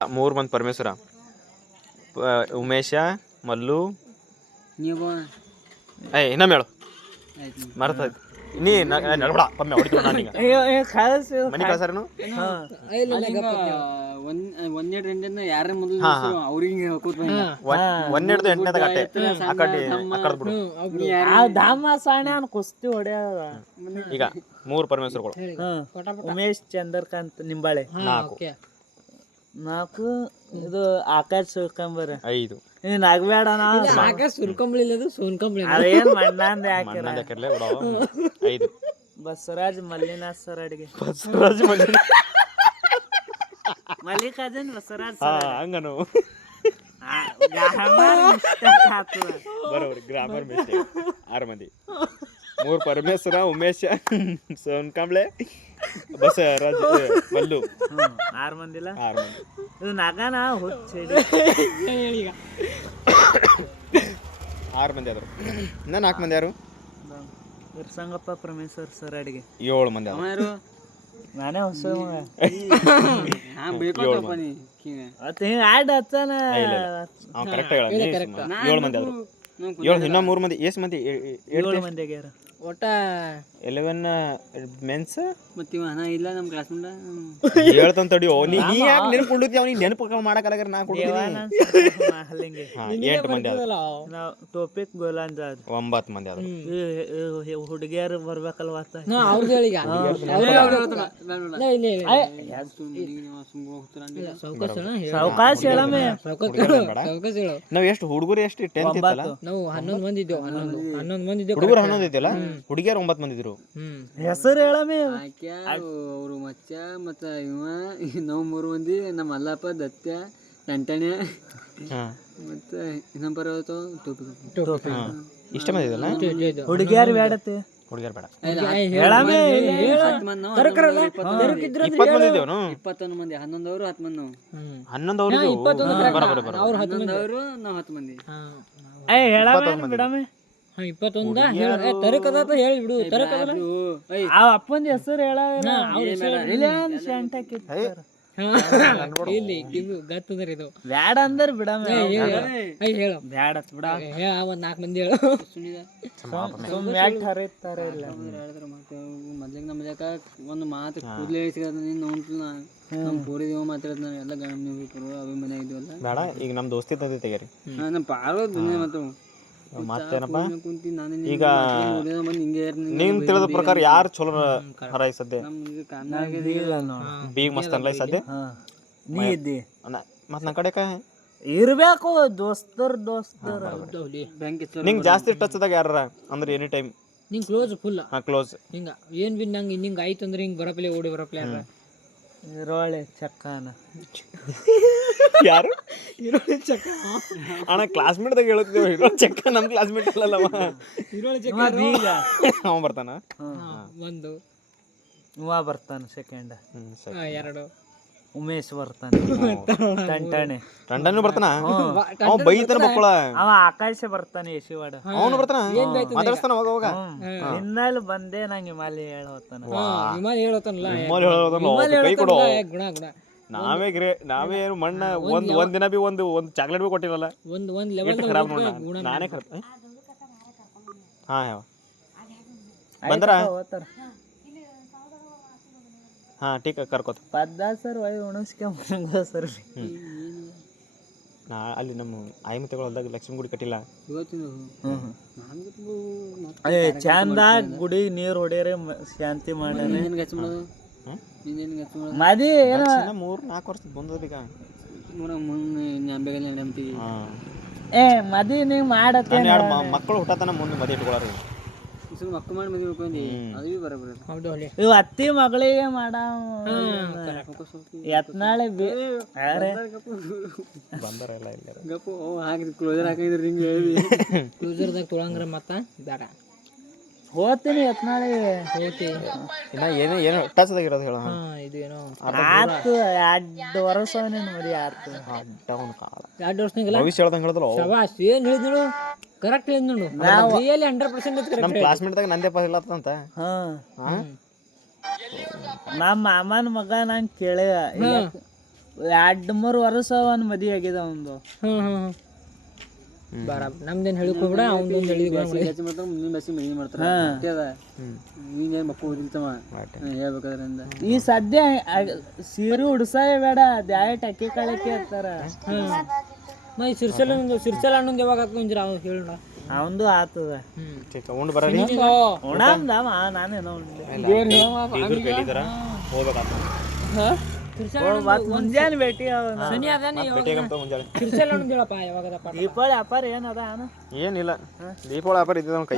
ಮೂರು ಮಂದಿ ಪರಮೇಶ್ವರ, ಉಮೇಶ, ಮಲ್ಲು, ಇನ್ನೊಮ್ಮೆ ಹೇಳು ಮರ್ತೈತಿ. ನೀ ನಡ್ಬೇಡ ಪಮ್ಮೆ ಹೊಡಿತು ನಾನು ಈಗ ಮನೆ ಕಳ್ಸಾರೇನು ಒಂದೆರಡು ಎಂಟನೇದಾಗ ಅಟ್ಟೆ ಆ ಕಡೆ ಬಿಡು. ಕುಸ್ತಿ ಹೊಡ್ಯ ಈಗ ಮೂರು ಪರಮೇಶ್ವರಗಳು. ಉಮೇಶ್, ಚಂದ್ರಕಾಂತ್, ನಿಂಬಾಳೆ 4, ಇದು ಆಕಾಶ್ ಸುರ್ಕಂಬರ್ 5. ನಗಬೇಡ ಆಕಾಶ್ ಸುರ್ಕಂಬಳಿಲ್ಲ ಸೋನ್ಕಂಬಳಿ ಅದೇನ್ ಮಣ್ಣಂದ ಯಾಕಿರ 5. ಬಸವರಾಜ್ ಮಲ್ಲಿನಾಥ್ ಸರ್ ಅಡಿಗೆ ಬಸವರಾಜ್ ಮಲ್ಲಿಕಾರ್ಜುನ್ ಬಸವರಾಜ್ ಹಂಗನು ಬರೋರಿ ಗ್ರಾಮರ್ ಮಿಸ್ಟೇಕ್. 6 ಮಂದಿ, 3 ಪರಮೇಶ್ವರ, ಉಮೇಶ, ಸೋನ್ಕಾಂಬ್ಳೆ, ಬಸವರಾಜ್, ಮಲ್ಲು 6 ಮಂದಿಲ್ಲ. 6 ಮಂದಿ. ಇದು ನಗನ ಹುಚ್ಚಿ 6 ಮಂದಿ ಆದ್ರು. ಇನ್ನ 4 ಮಂದಿ ಯಾರು? ಸಂಗಪ್ಪ ಪರಮೇಶ್ವರ್ ಸರ್ ಅಡಿಗೆ 7 ಮಂದಿ ಆದ್ರು. ನಾನೇ ಹೊಸ ಕರೆಕ್ಟ್ ಹೇಳ 7 ಮಂದಿ ಆದ್ರು. 7 ಇನ್ನೂ 3 ಮಂದಿ. ಎಷ್ಟು ಮಂದಿ? 7 ಮಂದಿ ಆಗ್ಯಾರ ಒಟ್ಟ 11 ಮೆನ್ಸ್. ಮತ್ತೆ ಹಣ ಇಲ್ಲ ನಮ್ಮ ಕ್ಲಾಸ್ ಹೇಳ್ತಾನ ತಡಿಯೋ. ನೀ ಯಾಕೆ ನೆನಪುಂಡಿದ್ದಿ? ಅವ್ನಿಗೆ ನೆನಪು ಮಾಡಕ್ಕಾಗ ನಾ ಕೊಡ್ತೀನಿ. 8 ಮಂದಿ ಆದ್ರು. ಟೋಪಿಕ್ ಗೋಲಾಂಜ 9 ಮಂದಿ ಆದ್ರು. ಹುಡುಗಿಯರು ಬರ್ಬೇಕಲ್ವ ಅವ್ರದ್ದು ಹೇಳಿ ಸಾವಕಾಶ ಹೇಳಮೆ. ನಾವ್ ಎಷ್ಟು ಹುಡುಗರು ಎಷ್ಟು 10th ಇತ್ತಲ್ಲ ನಾವು 11 ಮಂದಿ ಇದ್ದೇವೆ. 11 ಮಂದಿ ಇದ್ದೇವೆ. ಹುಡುಗರು 11 ಇದ್ದಿಲ್ಲ, ಹುಡುಗಿಯರು 9 ಮಂದಿ ಇದ್ರು. ಹೆಸರು ಹೇಳಮೆ. ಅವರು ಮಚ್ಚ ಮತ್ತ ಇವ ನಾವು 3 ಮಂದಿ, ನಮ್ಮ ಅಲ್ಲಪ್ಪ, ದತ್ಯ, ನಂಟಣ್ಯ ಮತ್ತೆ ಇನ್ನೊಬ್ಬರ ಟೋಪಿ. ಇಷ್ಟ ಮಂದಿ ಇದಲ್ಲ. ಹುಡುಗಿಯರು ಬೇಡತ್ತೆ, ಹುಡುಗಿಯರು ಬೇಡ. 20 ಮಂದಿ ಇದ್ದೇವೆ. 11 ಅವರು 10 ಮಂದಿ ನಾವು. 11 ಅವರು 11 ಅವರು ನಾವು 10 ಮಂದಿ. ಬಿಡಮೆ 21 ತರಕದ ಹೇಳಿಬಿಡು. ತರಕದ ಅಪ್ಪಂದ ಹೆಸರು ಹೇಳ ಇಲ್ಲಿ ಗತ್ತದ್ರ ಇದು ಬ್ಯಾಡ ಅಂದ್ರ ಬಿಡಮೆ. ಹೇಳ ಬ್ಯಾಡ ಬಿಡ. 4 ಮಂದಿ ಹೇಳು. ಹರಿತಾರೆ ಇಲ್ಲ ಮೊದ್ಲಿಗೆ ನಮ್ಮ ಜಕ ಒಂದು ಮಾತು ಕೂದಲೇ ನಮ್ಮ ಪೂರಿದೇವ ಮಾತಾಡೋದು ನಾನು ಎಲ್ಲ ಅವಿ ಮನೆ ಇದ್ವಲ್ಲ ಬೇಡ. ಈಗ ನಮ್ಮ ದೋಸ್ತಿ ತಂದೆ ತೆಗೀರಿ. ನಮ್ಮ ಪಾರೋ ದುನಿಯಾ ಮತ್ತು ಮತ್ತೇನಪ್ಪ ಈಗ ನೀನ್ ತಿಳಿದ ಪ್ರಕಾರ ಯಾರು ಚಲೋ ಹರಾಯಿ ಸದ್ಯ? ಬೀಗ್ ಮಸ್ತ್ ಅನ್ಲೈ ಸದ್ಯ. ನೀ ಇದ್ದಿ ಮತ್ ನನ್ನ ಕಡೆ ಇರ್ಬೇಕು ದೋಸ್ತರ್ ನಿಂಗ್ ಜಾಸ್ತಿ ಟಚ್ದಾಗ ಯಾರ ಅಂದ್ರೆ ಎನಿ ಟೈಮ್ ನಿಂಗೆ ಕ್ಲೋಸ್ ಫುಲ್ ಕ್ಲೋಸ್ ಹಿಂಗ ಏನ್ ಬಿ ನಂಗೆ ಹಿಂಗ ಆಯ್ತು ಅಂದ್ರೆ ಹಿಂಗ್ ಬರಪ್ಲೆ ಓಡಿ ಬರಪ್ಲೆ ಇರೋಳೆ ಚಕ್ಕನ ಯಾರು? ಈರೋಳಿ ಚಕ್ಕ ಅಣ್ಣ ಕ್ಲಾಸ್ಮೇಟ್ದಾಗ ಹೇಳುತ್ತೇವೆ. ಈರೋಳಿ ಚಕ್ಕ ನಮ್ಮ ಕ್ಲಾಸ್ಮೇಟ್ ಅಲ್ಲಲ್ಲವ. ಈರೋಳಿ ಚಕ್ಕ ಅವ ಬರ್ತಾನ. ಒಂದು ಬರ್ತಾನ. ಸೆಕೆಂಡ್ 2 ಉಮೇಶ್ ಬರ್ತಾನೆ. ಟಂಡನು ಬರ್ತಾನ. ಅವ ಬೈತಾನ ಮಕ್ಕಳ. ಅವ ಆಕಾಶ ಬರ್ತಾನೆ. ಯಶಿವಾಡ ಅವನು ಬರ್ತಾನ. ಮಾತಾಡ್ತಾನ ಅವಾಗ ಅವಾಗ. ಇನ್ಮೇಲೆ ಬಂದೆ ನಂಗೆ ಹಿಮಾಲಯ ಹೇಳೋತಾನ. ಹಿಮಾಲಯ ಹೇಳೋತಾನಲ್ಲ. ಕೈ ಕೊಡು. ಗುಣ ಗುಣ ನಾವೇ ಏನು ಮಣ್ಣ ಒಂದ್ ದಿನ ಬಿ ಒಂದು ಚಾಕ್ಲೇಟ್ ಬಿ ಕೊಟ್ಟಿರಲ್ಲ. ಒಂದ್ ಲೆವೆಲ್ ಖರಾಬ್ ನೋಡ. ನಾನೇ ಖರಾಬ್. ಹಾ ಬಂದ್ರ ಹಾ ಟೀಕ್ ಕರ್ಕೋತ ಪದ್ದ ಸರ್ ಉಣಸ್ಕೊಂಬ ಸರ್. ಅಲ್ಲಿ ನಮ್ಮ ಆಯಿಮತೆಗಳು ಹೊಲ್ದಾಗ ಲಕ್ಷ್ಮೀ ಗುಡಿ ಕಟ್ಟಿಲ್ಲ. ಚಂದ ಗುಡಿ ನೀರ್ ಹೊಡ್ಯಾರ ಶಾಂತಿ ಮಾಡ್ಯಾರ. ಮದಿ ಏನೋ 3-4 ವರ್ಷ ಬಂದದ ಈಗ. ಮದಿ ನೀವ್ ಮಾಡತ್ತೆ. ಮಕ್ಕಳು ಹುಟ್ಟತನ ಮುಂದೆ ಮದಿ ಇಟ್ಕೊಳ್ಳಾರ. ಮಕ್ಕಳು ಮಾಡಿ ಮದಿ ಹೋಗ್ಕೊಂಡಿ ಅದು ಬರಬರ. ಇವ್ ಅತ್ತಿ ಮಗಳಿಗೆ ಮಾಡ ಎತ್ನಾಳೆ ಬಂದಾರ ಎಲ್ಲ ಇಲ್ಲ. ಗಪ್ಪು ಹಾಕಿದ್ ಕ್ಲೋಸರ್ ಹಾಕಿದ್ರಿ ಹಿಂಗ್ ಹೇಳಿ ಕ್ಲೋಸರ್ದಾಗ ತೊಳಂಗ್ರ ಮತ್ತ ಬೇಡ. ಹೋಗ್ತೀನಿ ಎತ್ನಾಳೆ ಹೋಗ್ತಿ ಇನ್ನ ಏನೋ ಟಚ್ ಆಗಿರೋದು ಹೇಳ. ಇದು ಏನೋ ಆತು 2 ವರ್ಷ ಮದಿ ಆತು. 2 ವರ್ಷ ಭವಿಷ್ಯ ಹೇಳ್ದಂಗೆ ಹೇಳಿದ್ರು. ಶಬಾಷ್ ಏನ್ ಹೇಳಿದ್ರು ಕರೆಕ್ಟ್ ಹೇಳಿದ್ ನೋಡು. ರಿಯಲಿ 100% ನಮ್ಮ ಕ್ಲಾಸ್ಮೇಟ್ದಾಗ ನಂದೇ ಪಾಸ್ ಇಲ್ಲ ಅಂತ. ನಮ್ಮ ಮಾಮನ ಮಗ ನಂಗೆ ಕೇಳ 2-3 ವರ್ಷ ಅವನ್ ಮದಿ ಆಗಿದೆ ಅವಂದು. ಬರಾಬರ್ ನಮ್ದೇನು ಹೇಳಿಕ್ ಹೋಗ್ಬಿಡ ಅವ್ನದೊಂದು ಹೇಳಿದ್ವಿ ಮಾತ್ರ ಮುಂದಿನ ಬಸ್ಸಿಗೆ ಮದುವೆ ಮಾಡ್ತಾರೆ ನೀನು ಮಕ್ಕಳು ಓದಿಲ್ತವ ಹೇಳ್ಬೇಕಾದ್ರಿಂದ ಈ ಸದ್ಯ ಸೀರೆ ಉಡ್ಸಾಯ ಬೇಡ ದ್ಯಾಟ್ ಅಕ್ಕಿ ಕಾಳಕ್ಕೆ ಅಂತಾರ. ಮೈ ಸಿರ್ಸಲ ಹಣ್ಣೊಂದು ಯಾವಾಗ ಹಾಕೊಂಡ್ರ ಅವ್ನು ಹೇಳೋಣ ಅವಂದು ಆತದ ಉಂಡು ಬರೀ ಉಣಂದಮ್ಮ ನಾನೇನೋ ಮುಂಜಾನೆ ಭೇಟಿ ಶನಿ ಅದಾನೆ ಮುಂಜಾನೆ ಸಿರ್ಸಲ ಹಣ್ಣು ಹೇಳಪ್ಪ ಯಾವಾಗದಪ್ಪ ದೀಪಾವಳಿ ವ್ಯಾಪಾರ ಏನದ ಏನಿಲ್ಲ ದೀಪಾವಳಿ ವ್ಯಾಪಾರ ಇದ್ದ